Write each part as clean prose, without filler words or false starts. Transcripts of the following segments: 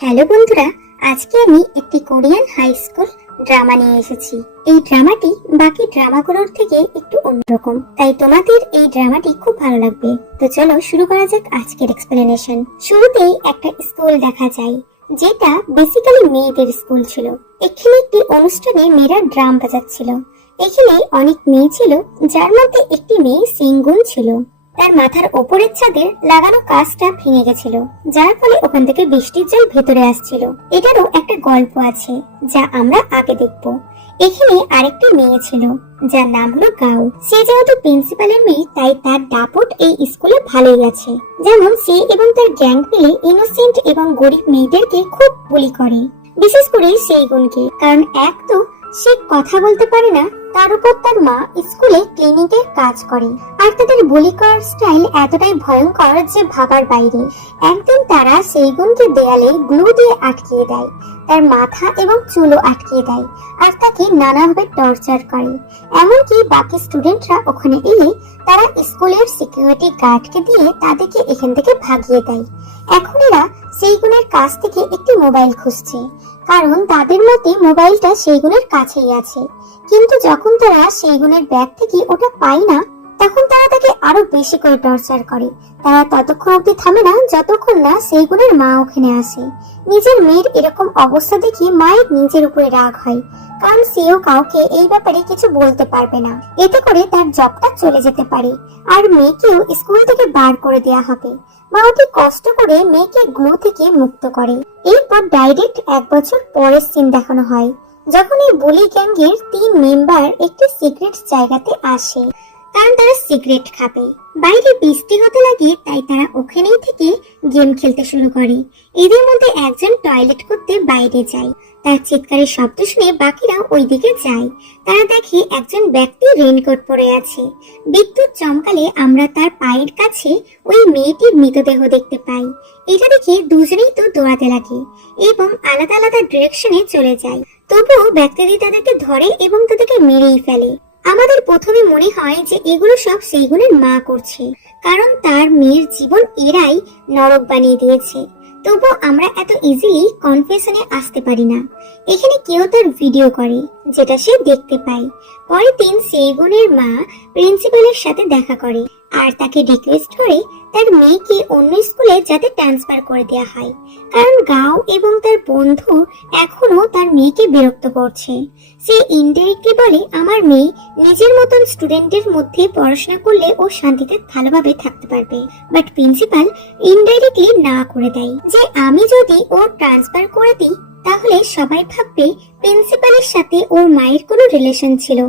Hello বন্ধুরা, আজকে আমি একটি কোরিয়ান হাই স্কুল ড্রামা নিয়ে এসেছি। এই ড্রামাটি বাকি ড্রামাগুলোর থেকে একটু অন্যরকম, তাই তোমাদের এই ড্রামাটি খুব ভালো লাগবে। তো চলো শুরু করা যাক আজকের এক্সপ্লেনেশন। শুরুতেই একটা স্কুল দেখা যায়, যেটা বেসিক্যালি মেয়েদের স্কুল ছিল। এখানে একটি অনুষ্ঠানে মেয়েরা ড্রাম বাজাচ্ছিল। এখানে অনেক মেয়ে ছিল, যার মধ্যে একটি মেয়ে সিঙ্গুন ছিল। তার মাথার ওপরের ছাদের লাগানো কাঁচটা ভেঙে গেছিল, যার ফলে ওখান থেকে বৃষ্টির জল ভেতরে আসছিল। এটারও একটা গল্প আছে, যা আমরা আগে দেখব। এখানে আরেকটি মেয়ে ছিল, যার নাম হলো গাও। সে যেহেতু প্রিন্সিপালের মেয়ে, তাই তার দাপট এই স্কুলে ভালোই আছে। যেমন সে এবং তার গ্যাং মিলে ইনোসেন্ট এবং গরিব মেয়েদেরকে খুব বুলি করে, বিশেষ করে সেই গুণকে। কারণ এক তো সে কথা বলতে পারে না, তার উপর তার মা স্কুলে ক্লিনিকে কাজ করে, আর তাদের বুলি করার স্টাইল এতটাই ভয়ঙ্কর যে ভাবার বাইরে। একদিন তারা সেই গুণকে দেয়ালে গ্লু দিয়ে আটকিয়ে দেয়, তার মাথা এবং চুলও আটকিয়ে দেয়, আর তাকে নানাভাবে টর্চার করে। এমনকি বাকি স্টুডেন্টরা ওখানে এলে তারা স্কুলের সিকিউরিটি গার্ডকে দিয়ে তাদেরকে এখান থেকে ভাগিয়ে দেয়। এখন এরা সেই গুণের কাছ থেকে একটি মোবাইল খুঁজছে, কারণ তাদের মতে মোবাইলটা সেই গুণের কাছেই আছে। কিন্তু যখন তারা সেই গুণের ব্যাগ থেকে ওটা পায় না, তখন তারা তাকে আরো বেশি করে টর্চার করে। তারা ততক্ষণ অব্দি থামে না যতক্ষণ না সেই গুণের মা ওখানে আসে। নিজের মেয়ের এরকম অবস্থা দেখে মায়ের নিজের উপরে রাগ হয়, কারণ সেও কাউকে এই ব্যাপারে কিছু বলতে পারবে না। এতে করে তার জবটা চলে যেতে পারে, আর মেয়েকেও স্কুল থেকে বার করে দেয়া হবে। মা অতি কষ্ট করে মেয়েকে গ্লু থেকে মুক্ত করে। এরপর ডাইরেক্ট 1 বছর পরের সিন দেখানো হয়, যখন এই বুলি গ্যাংয়ের 3 মেম্বার একটি সিক্রেট জায়গাতে আসে, কারণ তারা সিগারেট খাবে। বাইরে বৃষ্টি হতে লাগে, তাই তারা ওখানেই থেকে গেম খেলতে শুরু করে। এদের মধ্যে একজন টয়লেট করতে বাইরে যায়, তার চিৎকারের শব্দ শুনে বাকিরাও ওইদিকে যায়। তারা দেখে একজন ব্যক্তি রেইনকোট পরে আছে। বিদ্যুৎ চমকালে আমরা তার পায়ের কাছে ওই মেয়েটির মৃতদেহ দেখতে পাই। এটা দেখে দুজনেই তো দৌড়াতে লাগে এবং আলাদা আলাদা ডিরেকশনে চলে যায়। তবুও ব্যক্তিটি তাদেরকে ধরে এবং তাদেরকে মেরেই ফেলে। আমাদের প্রথমে মনে হয় যে এগুলো সব সেই গুণের মা করছে, কারণ তার মেয়ের জীবন এরাই নরক বানিয়ে দিয়েছে। তবু আমরা এত ইজিলি কনফেশনে আসতে পারি না। এখানে কেউ তার ভিডিও করে, যেটা সে দেখতে পায়। পরের দিন সেই গুণের মা প্রিন্সিপালের সাথে দেখা করে, আর তাকে রিকোয়েস্ট করে তার মেয়েকে অন্য স্কুলে যাতে ট্রান্সফার করে দেওয়া হয়, কারণ গাও এবং তার বন্ধু এখনো তার মেয়েকে বিরক্ত করছে। সে ইনডাইরেক্টলি বলে, আমার মেয়ে নিজের মতন স্টুডেন্টের মধ্যে পড়াশোনা করলে ও শান্তিতে ভালোভাবে থাকতে পারবে। বাট প্রিন্সিপাল ইনডাইরেক্টলি না করে দেয় যে আমি যদি ওর ট্রান্সফার করে দিই, তাহলে সবাই ভাববে প্রিন্সিপালের সাথে ওর মায়ের কোনো রিলেশন ছিল,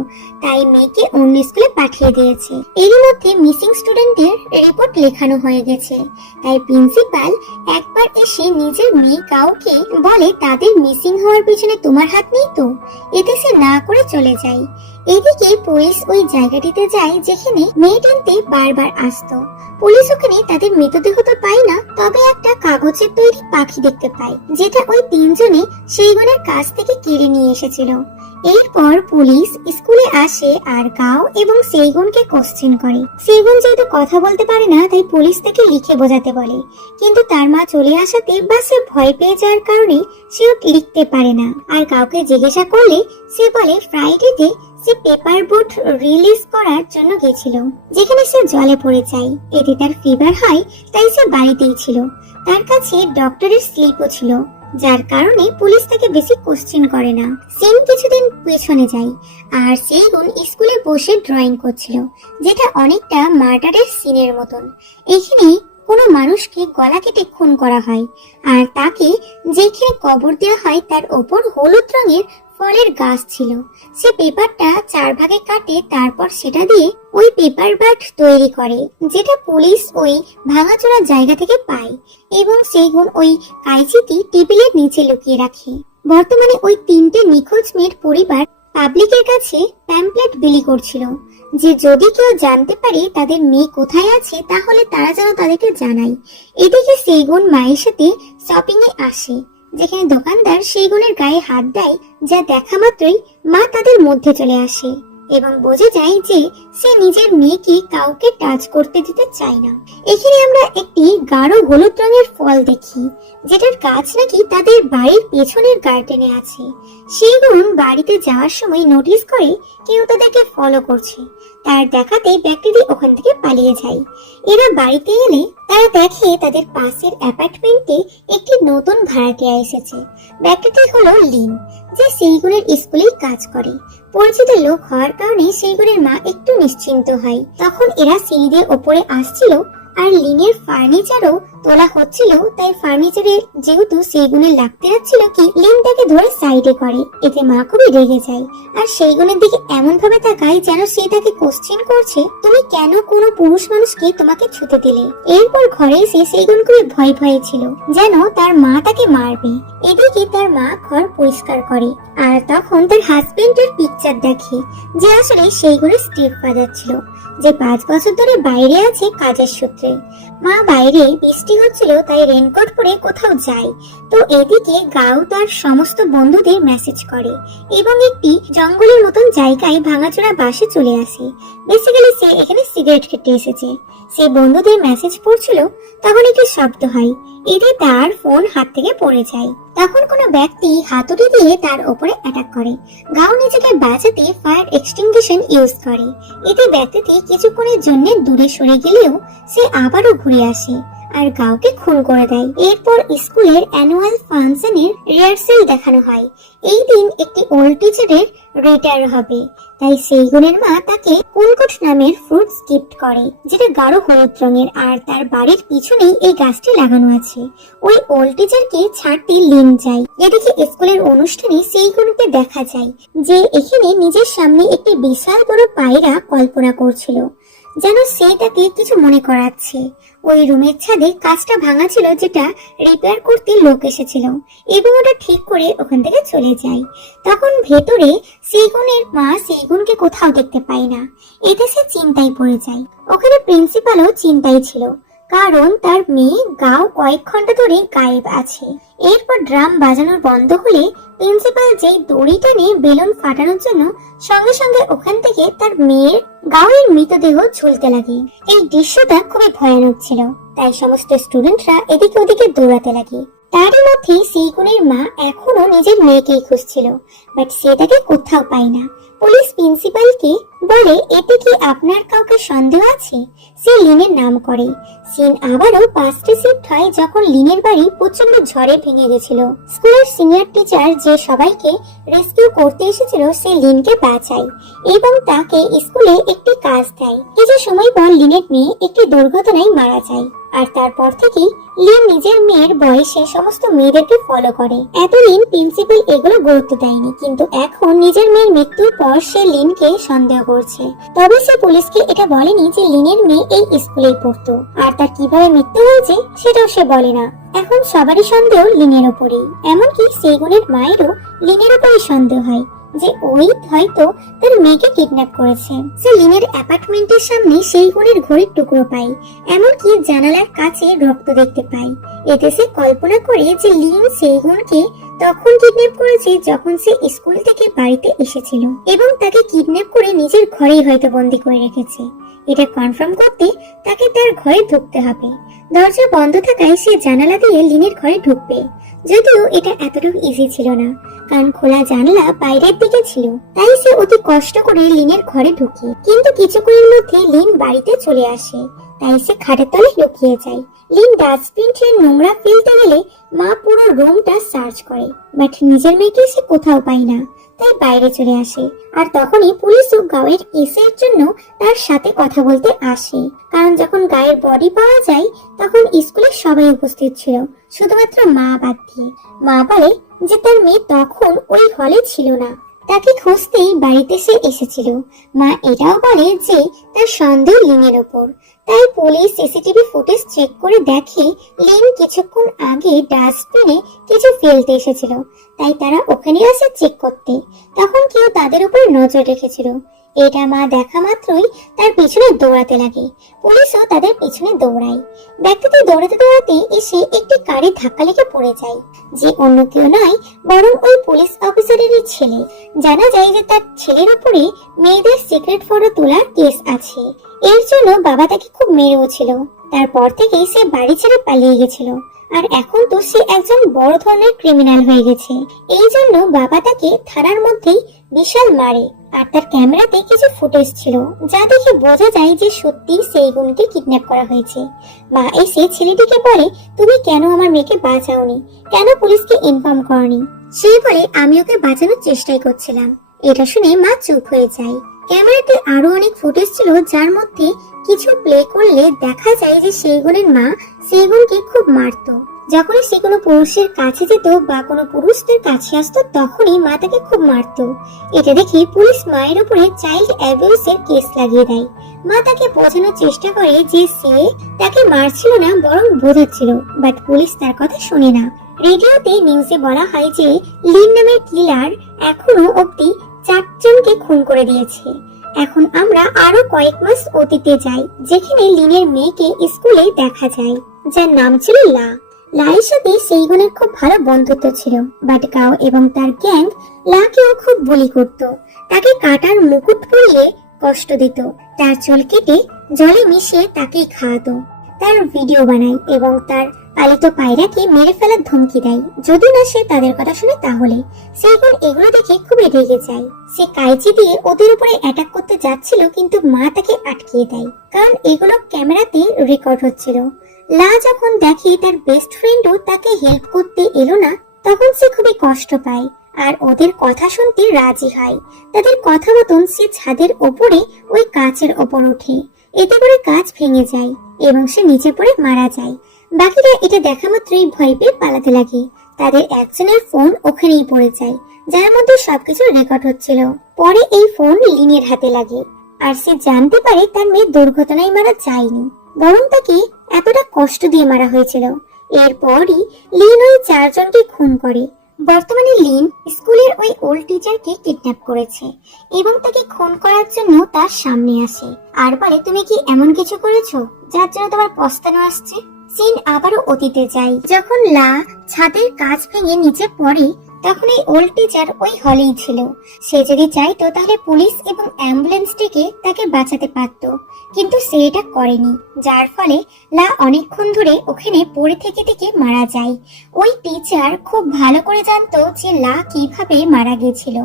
তাই মেয়েকে অন্য স্কুলে পাঠিয়ে দিয়েছে। এরই মধ্যে মিসিং স্টুডেন্টের রিপোর্ট লেখানো হয়ে গেছে, তাই প্রিন্সিপাল একবার এসে নিজের মেয়ে কাউকে বলে তাদের মিসিং হওয়ার পিছনে তোমার হাত নেই তো। এতে সে না করে চলে যায়। এদিকে পুলিশ ওই জায়গাটিতে যায় যেখানে মেয়ে টানতে বারবার আসতো। পুলিশ ওখানে তাদের মৃতদেহ তো পায় না, তবে একটা কাগজের তৈরি পাখি দেখতে পায়, যেটা ওই 3 জনে সেই গুণের কাছ থেকে কেড়ে নিয়ে এসেছিল। এরপর পুলিশ স্কুলে আসে আর গাও এবং সেইগুনকে কোশ্চেন করে। সেইগুন যেহেতু কথা বলতে পারে না, তাই পুলিশ তাকে লিখে বোঝাতে বলে, কিন্তু তার মা চলে আসাতে বা সে ভয় পেয়ে যাওয়ার কারণে সেও লিখতে পারে না। আর কাউকে জিজ্ঞাসা করলে সে বলে ফ্রাইডেতে সে পেপার বোট রিলিজ করার জন্য গেছিল, যেখানে সে জলে পড়ে যায়। এতে তার ফিভার হয়, তাই সে বাড়িতেই ছিল। তার কাছে ডক্টরের স্লিপও ছিল, যার কারণে পুলিশ তাকে বেশি কোশ্চেন করে না। সিন কিছুদিন পেছনে যায়, আর সেইগুন স্কুলে বসে ড্রয়িং করছিল, যেটা অনেকটা মার্ডারের সিনের মতন। এখানে কোনো মানুষকে গলা কেটে খুন করা হয়, আর তাকে যেখানে কবর দেওয়া হয় তার ওপর হলুদ রঙের ফলের গাছ ছিল। সে পেপারটা 4 ভাগে কাটে, তারপর সেটা দিয়ে ওই পেপার বাট তৈরি করে, যেটা পুলিশ ওই ভাঙাচোরা জায়গা থেকে পায়, এবং সেইগুন ওই কাইচিটি টেবিলের নিচে লুকিয়ে রাখে। বর্তমানে ওই 3টে নিখোঁজ মেয়ের পরিবার পাবলিকের কাছে প্যাম্পলেট বিলি করছিল, যে যদি কেউ জানতে পারে তাদের মেয়ে কোথায় আছে, তাহলে তারা যেন তাদেরকে জানায়। এদিকে সেইগুন মায়ের সাথে শপিং এ আসে, যেখানে দোকানদার সেই গুণের গায়ে হাত দেয়, যা দেখা মাত্রই মা তাদের মধ্যে চলে আসে। এবং বোঝা যায় যে সে নিজের মেয়েকে কাউকে টাচ করতে দিতে চায় না। এখানে আমরা একটি গাঢ় হলুদ রঙের ফল দেখি, যেটার গাছ নাকি তাদের বাড়ির পেছনের গার্ডেনে আছে। সেইগুন বাড়িতে যাওয়ার সময় নোটিস করে কেউ তাদেরকে ফলো করছে। তার দেখাতে ব্যক্তিটি ওখান থেকে পালিয়ে যায়। এরা বাড়িতে এলে তারা দেখে তাদের পাশের অ্যাপার্টমেন্টে একটি নতুন ভাড়াটিয়া এসেছে। ব্যক্তিটি হলো লিন, যে সেইগুনের স্কুলেই কাজ করে। পরিচিত লোক হওয়ার কারণে সেইগুনের মা একটু নিশ্চিন্ত হয়। তখন এরা সিঁড়ি দিয়ে ওপরে আসছিল আর লিনের ফার্নিচারও তোলা হচ্ছিল, তাই ফার্নিচারে যেহেতু সেইগুনে লাগতে যাচ্ছিল কি লিন তাকে ধরে সাইডে করে। এতে মা খুবই রেগে যায় আর সেইগুনের দিকে এমন ভাবে তাকায় যেন সে তাকে কোশ্চেন করছে, তুমি কেন কোনো পুরুষ মানুষকে তোমাকে ছুতে দিলে। এরপর ঘরে এসে সেইগুন খুবই ভয় ভয়ে ছিল, যেন তার মা তাকে মারবে। এদিকে তার মা ঘর পরিষ্কার করে আর তখন তার হাজবেন্ডের পিকচার দেখে, যে আসলে সেইগুনের স্টেপ ফাদার ছিল, যে 5 বছর ধরে বাইরে আছে কাজের সূত্রে। মা বাইরে বৃষ্টি হচ্ছিল তাই রেনকোট পরে কোথাও যায়। তো এদিকে গাও তার সমস্ত বন্ধুদের মেসেজ করে এবং একটি জঙ্গলের মতন জায়গায় ভাঙাচোরা বাসে চলে আসে। বেসিক্যালি সে এখানে সিগারেট খেতে এসেছে। সে বন্ধুদের মেসেজ পড়ছিল, তখন একটি শব্দ হয়। এতে তার ফোন হাত থেকে পড়ে যায়। তখন কোনো ব্যক্তি হাতুড়ি দিয়ে তার উপরে অ্যাটাক করে। গাও নিজেকে বাঁচাতে ফায়ার এক্সটিংগুইশার ইউজ করে। এতে ব্যক্তিটি কিছুক্ষণের জন্য দূরে সরে গেলেও সে আবারও ঘুরে আসে আর গাওকে খুন করে দেয়। এরপর স্কুলের অ্যানুয়াল ফাংশনের রিহার্সেল দেখানো হয়। এই দিন একটি ওল্ড টিচারের রিটায়ার হবে, তাই সেইগুনের মা তাকে কুনকুট নামের ফ্রুটস গিফট করে, যেটা গাঢ় হলুদ রঙের। আর তার বাড়ির পিছনেই এই গাছটি লাগানো আছে। ওই ওল্ড টিচারকে ছাড়তে লিন যায়। এদিকে স্কুলের অনুষ্ঠানে সেইগুনকে দেখা যায়, যে এখানে নিজের সামনে একটি বিশাল বড় পায়রা কল্পনা করছিল, যেন সে তাকে কিছু মনে করাচ্ছে। ওই রুমের ছাদে কাঁচটা ভাঙা ছিল, যেটা রিপেয়ার করতে লোক এসেছিল এবং ওটা ঠিক করে ওখান থেকে চলে যায়। তখন ভেতরে সেইগুনের মা সেইগুনকে কোথাও দেখতে পায় না। এতে সে চিন্তায় পড়ে যায়। ওখানে প্রিন্সিপালও চিন্তায় ছিল, কারণ তার মেয়ে গাও কয়েক ঘন্টা ধরে গায়েব আছে। এরপর ড্রাম বাজানোর বন্ধ হলে প্রিন্সিপাল যেই দড়ি টেনে বেলুন ফাটানোর জন্য, সঙ্গে সঙ্গে ওখান থেকে তার মেয়ের গাওয়ের মৃতদেহ ঝুলতে লাগে। এই দৃশ্যটা খুবই ভয়ানক ছিল, তাই সমস্ত স্টুডেন্টরা এদিকে ওদিকে দৌড়াতে লাগে। তারই মধ্যে সেইগুনের মা এখনো নিজের মেয়েকেই খুঁজছিল, বাট সে তাকে কোথাও পায় না। পুলিশ প্রিন্সিপালকে বলে, এতে কি আপনার কাউকে সন্দেহ আছে? সে লিনের নাম করে। সিন আবারও 5টে শিফট হয়, যখন লিনের বাড়ি প্রচন্ড ঝড়ে ভেঙে গেছিল। স্কুলের সিনিয়র টিচার যে সবাইকে রেস্কিউ করতে এসেছিল, সে লিনকে বাঁচায় এবং তাকে স্কুলে একটি কাজ দেয়। কিছু সময় পর লিনের মেয়ে একটি দুর্ঘটনায় মারা যায়। আর তারপর থেকে লিন নিজের মেয়ের বয়সে সমস্ত মেয়েদেরকে ফলো করে। এতদিন প্রিন্সিপাল এগুলো গুরুত্ব দেয়নি, কিন্তু এখন নিজের মেয়ের মৃত্যুর পর সে লিনকে সন্দেহ করছে। তবে সে পুলিশকে এটা বলেনি যে লিনের মেয়ে এই স্কুলেই পড়তো, আর তার কিভাবে মৃত্যু হয়েছে সেটাও সে বলে না। এখন সবারই সন্দেহ লিনের উপরেই, এমনকি সেইগুনের মায়েরও লিনের উপরেই সন্দেহ হয় যে ওই হয়তো তার মেয়েকে কিডন্যাপ করেছে। সে লিনের অ্যাপার্টমেন্টের সামনে সেইগুনের ঘড়ির টুকরো পায়, এমনকি জানালার কাছে রক্ত দেখতে পায়। এতে সে কল্পনা করে যে লিন সেইগুনকে তখন কিডন্যাপ করেছে যখন সে স্কুল থেকে বাড়িতে এসেছিল এবং তাকে কিডন্যাপ করে নিজের ঘরেই হয়তো বন্দি করে রেখেছে। এটা কনফার্ম করতে তাকে তার ঘরে ঢুকতে হবে। দরজা বন্ধ থাকায় সে জানালা দিয়ে লিনের ঘরে ঢুকবে, যদিও এটা এতটুকু ইজি ছিল না, কারণ খোলা জানলা বাইরের দিকে ছিল। তাই সে অতি কষ্ট করে লিনের ঘরে ঢুকে, কিন্তু কিছুক্ষণের মধ্যে লিন বাড়িতে চলে আসে। তাই সে খাটের তলে লুকিয়ে যায়। লিন ডাস্টবিনের নোংরা ফেলতে গেলে মা পুরো রুমটা সার্চ করে, বাট নিজের মেয়েকে সে কোথাও পায় না, তাই বাইরে চলে আসে। আর তখনই পুলিশও গাওয়ের কেসের জন্য তার সাথে কথা বলতে আসে, কারণ যখন গায়ের বডি পাওয়া যায় তখন স্কুলের সবাই উপস্থিত ছিল, শুধুমাত্র মা বাদ দিয়ে। মা বলে যে তার মেয়ে তখন ওই হলে ছিল না, তাকে খুঁজতেই বাড়িতে সে এসেছিল। মা এটাও বলে যে তার সন্দেহ লিনের উপর। তাই পুলিশ সিসিটিভি ফুটেজ চেক করে দেখে লিন কিছুক্ষণ আগে ডাস্টবিনে কিছু ফেলতে এসেছিল, তাই তারা ওখানে আসে চেক করতে। তখন কেউ তাদের উপর নজর রেখেছিল এটা মা দেখা মাত্রই তার পিছনে দৌড়াতে লাগে। পুলিশও তাদের পিছনে দৌড়ায়। ব্যক্তিটি দৌড়াতে দৌড়াতে এসে একটি গাড়ি ধাক্কা লেগে পড়ে যায়, যে অন্য কেউ নয় বরং ওই পুলিশ অফিসারেরই ছেলে। জানা যায় যে তার ছেলের উপরে মেয়েদের সিক্রেট ফটো তোলার কেস আছে। এর জন্য বাবা তাকে খুব মেরেও ছিল। তারপর থেকেই সে বাড়ি ছেড়ে পালিয়ে গেছিল, আর এখন তো সে একজন বড় ধরনের ক্রিমিনাল হয়ে গেছে। এই জন্য বাবা তাকে থানার মধ্যেই বিশাল মারে। আর তার ক্যামেরাতে কিছু ফুটেজ ছিল, যা দেখে বোঝা যায় যে সত্যি সেই গুণকে কিডন্যাপ করা হয়েছে। মা এসে ছেলেটিকে বলে, তুমি কেন আমার মেয়েকে বাঁচাওনি, কেন পুলিশকে ইনফর্ম করনি? সে বলে, আমি ওকে বাঁচানোর চেষ্টাই করছিলাম। এটা শুনে মা চুপ হয়ে যায়। ক্যামেরাতে আরো অনেক ফুটেজ ছিল, যার মধ্যে কিছু প্লে করলে দেখা যায় যে সেইগুনের মা সেইগুনকে খুব মারতো। যখনই সে কোনো পুরুষের কাছে যেত বা কোনো পুরুষদের কাছে আসতো, তখনই মা তাকে খুব মারতো। এটা দেখে পুলিশ মায়ের উপরে চাইল্ড অ্যাবিউজের কেস লাগিয়ে দেয়। মা তাকে বোঝানোর চেষ্টা করে যে সে তাকে মারছিল না, বরং বোঝাচ্ছিল, বাট পুলিশ তার কথা শুনে না। রেডিওতে নিউজে বলা হয় যে লিন নামের কিলার এখনো অব্দি 4 জনকে খুন করে দিয়েছে। এখন আমরা আরো কয়েক মাস অতীতে যাই, যেখানে লিনের মেয়েকে স্কুলে দেখা যায়, যার নাম ছিল লা। লায়ের সাথে সেইগুনের খুব ভালো বন্ধুত্ব ছিল, বাট গাও এবং তার গ্যাং লাকেও খুব বুলি করত। তাকে কাটার মুকুট পরিয়ে কষ্ট দিত, তার চুল কেটে জলে মিশিয়ে তাকেই খাওয়াতো, তার ভিডিও বানায় এবং তার পালিত পায়রাকে মেরে ফেলার ধমকি দেয় যদি না সে তাদের কথা শুনে। তাহলে সেইগুন এগুলো দেখে খুব রেগে যায়। সে কাইচি দিয়ে ওদের উপরে অ্যাটাক করতে যাচ্ছিল, কিন্তু মা তাকে আটকিয়ে দেয়, কারণ এগুলো ক্যামেরাতে রেকর্ড হচ্ছিল। লা যখন দেখে তার বেস্ট ফ্রেন্ডও তাকে হেল্প করতে এলো না, তখন সে খুবই কষ্ট পায় আর ওদের কথা শুনতে রাজি হয়। তাদের কথা মতন সে ছাদের ওপরে ওই কাচের ওপর ওঠে। এতে করে কাচ ভেঙে যায় এবং সে নিচে পড়ে মারা যায়। বাকিরা এটা দেখা মাত্রই ভয় পেয়ে পালাতে লাগে। তাদের একজনের ফোন ওখানেই পড়ে যায়, যার মধ্যে সবকিছু রেকর্ড হচ্ছিল। পরে এই ফোন লিনের হাতে লাগে, আর সে জানতে পারে তার মেয়ে দুর্ঘটনায় মারা যায়নি, বরং তাকে এতটা কষ্ট দিয়ে মারা হয়েছিল। এরপরই লিন ওই 4 জনকে খুন করে। বর্তমানে লিন স্কুলের ওই ওল্ড টিচারকে কিডন্যাপ করেছে এবং তাকে খুন করার জন্য তার সামনে আসে আর বলে, তুমি কি এমন কিছু করেছো যার জন্য তোমার পস্তানো আসছে? সিন আবারও অতীতে যায়। যখন লা ছাদের কাঁচ ভেঙে নিচে পড়ে, তখন এই ওল্ড টিচার ওই হলেই ছিল। সে যদি চাইতো তাহলে পুলিশ এবং অ্যাম্বুলেন্স ডেকে তাকে বাঁচাতে পারত, কিন্তু সে এটা করেনি, যার ফলে লা অনেকক্ষণ ধরে ওখানে পড়ে থেকে থেকে মারা যায়। ওই টিচার খুব ভালো করে জানতো যে লা কিভাবে মারা গেছিল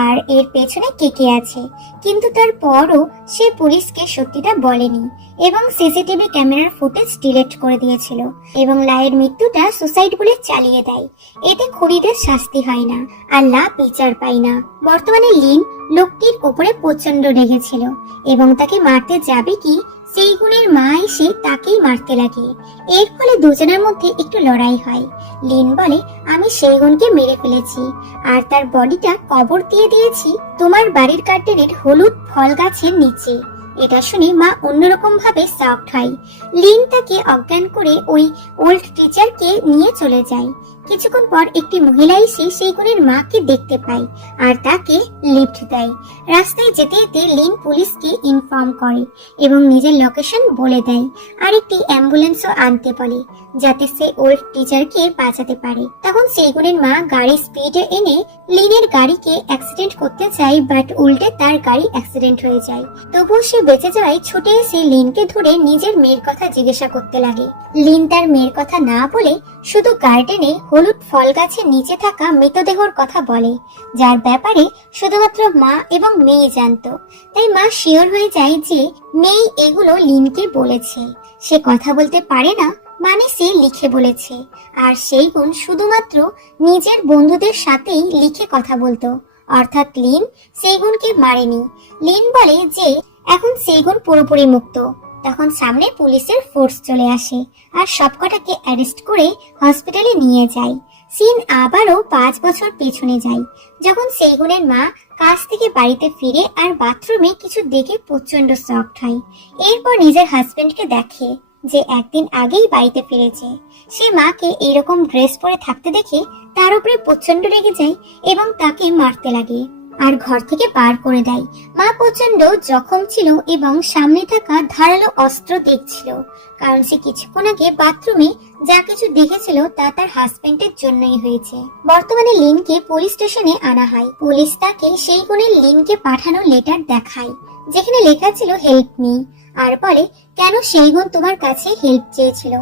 আর এর পেছনে কে কে আছে, কিন্তু তারপরও সে পুলিশকে সত্যিটা বলেনি এবং সিসিটিভি ক্যামেরার ফুটেজ ডিলিট করে দিয়েছিল এবং লায়ের মৃত্যুটা সুসাইড বলে চালিয়ে দেয়। এতে খুনিদের শাস্তি হয় না আর লা বিচার পায় না। বর্তমানে লিন লোকটির উপরে প্রচন্ড রেগেছিল এবং তাকে মারতে যাবে কি সেই গুণের মা এসে তাকেই মারতে লাগে। এর ফলে দুজনের মধ্যে একটু লড়াই হয়। লিন বলে, আমি সেই গুণকে মেরে ফেলেছি আর তার বডিটা কবর দিয়ে দিয়েছি তোমার বাড়ির গার্ডেনের হলুদ ফল গাছের নিচে। এটা শুনে মা অন্যরকম ভাবে শকড হয়। লিন তাকে অজ্ঞান করে ওই ওল্ড টিচারকে নিয়ে চলে যায়। কিছুক্ষণ পর একটি মহিলা এসে সেই গুণের মাকে দেখতে পায় আর তাকে লিফট দেয়। রাস্তায় যেতে যেতে লিন পুলিশকে ইনফর্ম করে এবং নিজের লোকেশন বলে দেয় আর একটি অ্যাম্বুলেন্সও আনতে বলে, যাতে সে ওল্ড টিচারকে বাঁচাতে পারে। তখন সেই গুণের মা গাড়ি স্পিডে এনে লিনের গাড়িকে অ্যাক্সিডেন্ট করতে চায়, বাট উল্টে তার গাড়ি অ্যাক্সিডেন্ট হয়ে যায়। তবুও সে বেঁচে যাওয়ায় ছুটে এসে লিনকে ধরে নিজের মেয়ের কথা জিজ্ঞাসা করতে লাগে। লিন তার মেয়ের কথা না বলে শুধু গার্ডেনে হলুদ ফল গাছের নিচে থাকা মৃতদেহর কথা বলে, যার ব্যাপারে শুধুমাত্র মা এবং মেয়ে জানতো। তাই মা শিওর হয়ে যায় যে মেয়ে এগুলো লিনকে বলেছে। সে কথা বলতে পারে না, মানে সে লিখে বলেছে, আর সেই গুণ শুধুমাত্র নিজের বন্ধুদের সাথেই লিখে কথা বলতো, অর্থাৎ লিন সেই গুণকে মারেনি। লিন বলে যে এখন সেই গুণ পুরোপুরি মুক্ত। তখন সামনে পুলিশের ফোর্স চলে আসে আর সবকটাকে অ্যারেস্ট করে হসপিটালে নিয়ে যায়। সিন আবারও 5 বছর পেছনে যায়, যখন সেইগুনের মা কাজ থেকে বাড়িতে ফিরে আর বাথরুমে কিছু দেখে প্রচন্ড শকড হয়। এরপর নিজের হাজবেন্ডকে দেখে যে একদিন আগেই বাড়িতে ফিরেছে। সে মাকে এইরকম ড্রেস পরে থাকতে দেখে তার উপরে প্রচন্ড রেগে যায় এবং তাকে মারতে লাগে। আর ঘর থেকে বার করে দেয়। মা প্রচন্ড জখম ছিল এবং সামনে থাকা ধারালো অস্ত্র দেখছিল, কারণ সে কিছুক্ষণ আগে বাথরুমে যা কিছু দেখেছিল তা তার হাজবেন্ডের জন্যই হয়েছে। বর্তমানে লিনকে পুলিশ স্টেশনে আনা হয়। পুলিশ তাকে সেই গুণের লিনকে পাঠানো লেটার দেখায়, যেখানে লেখা ছিল হেল্প মি, আর বলে কেন সেই গুণ তোমার কাছে হেল্প চেয়েছিল।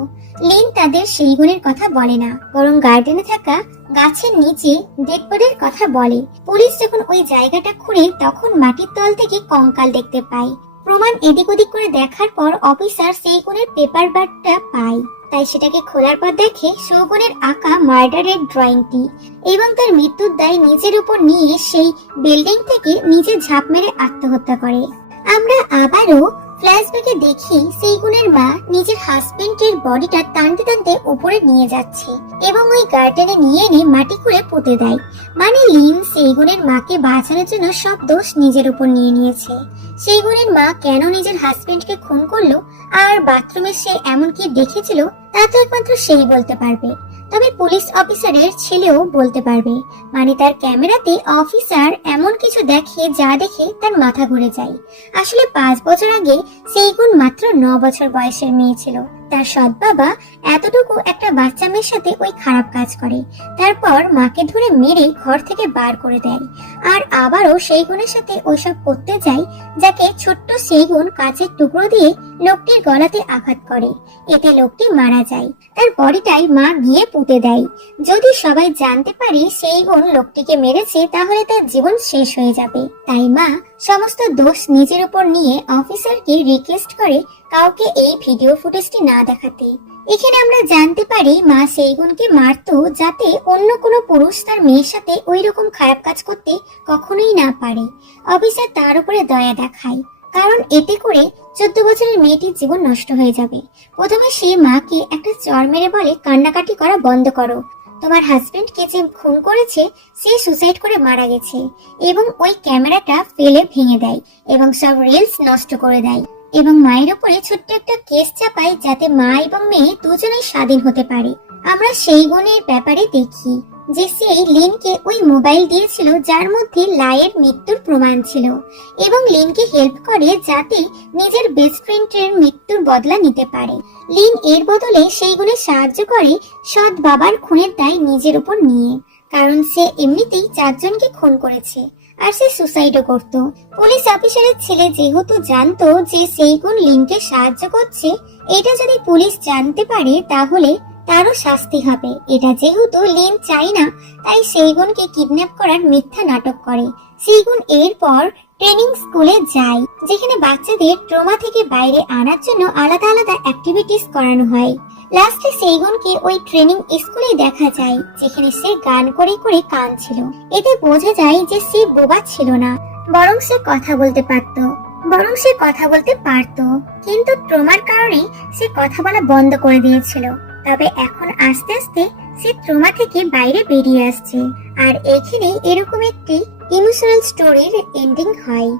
লিন তাদের সেই গুণের কথা বলে না, বরং গার্ডেনে থাকা গাছের নিচে ডেড বডির কথা বলে। পুলিশ যখন ওই জায়গাটা খুঁড়ে তখন মাটির তল থেকে কঙ্কাল দেখতে পায়। প্রমাণ এদিক ওদিক করে দেখার পর অফিসার সেই গুণের পেপার ব্যাগটা পায়, তাই সেটাকে খোলার পর দেখে সৌগুণের আঁকা মার্ডারের ড্রয়িংটি এবং তার মৃত্যুর দায় নিজের উপর নিয়ে সেই বিল্ডিং থেকে নিজে ঝাঁপ মেরে আত্মহত্যা করে। আমরা আবারও ফ্ল্যাশব্যাকে দেখি সেইগুনের মা নিজের হাজবেন্ডের বডিটা টানতে টানতে উপরে নিয়ে যাচ্ছে এবং ওই গার্ডেনে নিয়ে এনে মাটি খুঁড়ে পুঁতে দেয়। মানে লিন সেইগুনের মাকে বাঁচানোর জন্য সব দোষ নিজের উপর নিয়ে নিয়েছে। সেইগুনের মা কেন নিজের হাজবেন্ডকে খুন করলো আর বাথরুমে সে এমন কি দেখেছিল তা তো একমাত্র সেই বলতে পারবে। তবে পুলিশ অফিসারের ছেলেও বলতে পারবে। মানে তার ক্যামেরাতে অফিসার এমন কিছু দেখে যা দেখে তার মাথা ঘুরে যায়। আসলে 5 বছর আগে সেই গুণ মাত্র 9 বছর বয়সের মেয়ে ছিল। তার সৎ বাবা এতটুকু একটা বাচ্চা মেয়ের সাথে ওই খারাপ কাজ করে, তারপর মাকে ধরে মেরে ঘর থেকে বার করে দেয়। আর আবারও সেই গুণের সাথে ওইসব করতে যায়, যাকে ছোট্ট সেই গুণ কাচের টুকরো দিয়ে লোকটির গলাতে আঘাত করে। এতে লোকটি মারা যায়। তার বডিটাই মা গিয়ে পুঁতে দেয়। যদি সবাই জানতে পারে সেই গুণ লোকটিকে মেরেছে তাহলে তার জীবন শেষ হয়ে যাবে। তাই মা সমস্ত দোষ নিজের উপর নিয়ে অফিসারকে রিকোয়েস্ট করে কাউকে এই ভিডিও ফুটেজটি না দেখাতে। এখানে আমরা জানতে পারি মা সেই গুণকে মারতো যাতে অন্য কোনো পুরুষ তার মেয়ের সাথে ওই রকম খারাপ কাজ করতে কখনোই না পারে। অফিসার তার উপরে দয়া দেখায়, কারণ এতে করে 14 বছরের মেয়েটির জীবন নষ্ট হয়ে যাবে। প্রথমে সে মাকে একটা চড় মেরে বলে কান্নাকাটি করা বন্ধ করো, তোমার হাজবেন্ডকে যে খুন করেছে সে সুসাইড করে মারা গেছে, এবং ওই ক্যামেরাটা ফেলে ভেঙে দেয় এবং সব রিলস নষ্ট করে দেয় এবং মায়ের উপরে ছোট্ট একটা কেস চাপায় যাতে মা এবং মেয়ে দুজনেই স্বাধীন হতে পারে। আমরা সেই গুণের ব্যাপারে দেখি যে সেই লিনকে ওই মোবাইল দিয়েছিল যার মধ্যে লাইয়ের মৃত্যুর প্রমাণ ছিল এবং লিনকে হেল্প করে যাতে নিজের বেস্ট ফ্রেন্ডের মৃত্যুর বদলা নিতে পারে। লিন এর বদলে সেই গুণে সাহায্য করে সৎ বাবার খুনের দায় নিজের উপর নিয়ে, কারণ সে এমনিতেই 4 জনকে খুন করেছে আর সে সুসাইডও করত। পুলিশ অফিসারের ছেলে যেহেতু জানতো যে সেই গুণ লিনকে সাহায্য করছে, এটা যদি পুলিশ জানতে পারে তাহলে তারও শাস্তি হবে। এটা যেহেতু লিন চাই না, তাই সেই গুণকে কিডন্যাপ করার মিথ্যা নাটক করে। সেই গুণ এরপর ট্রেনিং স্কুলে যায়, যেখানে বাচ্চাদের ট্রমা থেকে বাইরে আনার জন্য আলাদা আলাদা অ্যাক্টিভিটিস করানো হয়। লাস্টে সেই গুণকে ওই ট্রেনিং স্কুলে দেখা যায়, যেখানে সে গান করে করে কাঁদছিল। এতে বোঝা যায় যে সে বোবা ছিল না, বরং সে কথা বলতে পারতো, কিন্তু ট্রমার কারণে সে কথা বলা বন্ধ করে দিয়েছিল। তবে এখন আস্তে আস্তে সে ট্রমা থেকে বাইরে বেরিয়ে আসছে। আর এখানে এরকম একটি ইমোশনাল স্টোরির এন্ডিং হয়।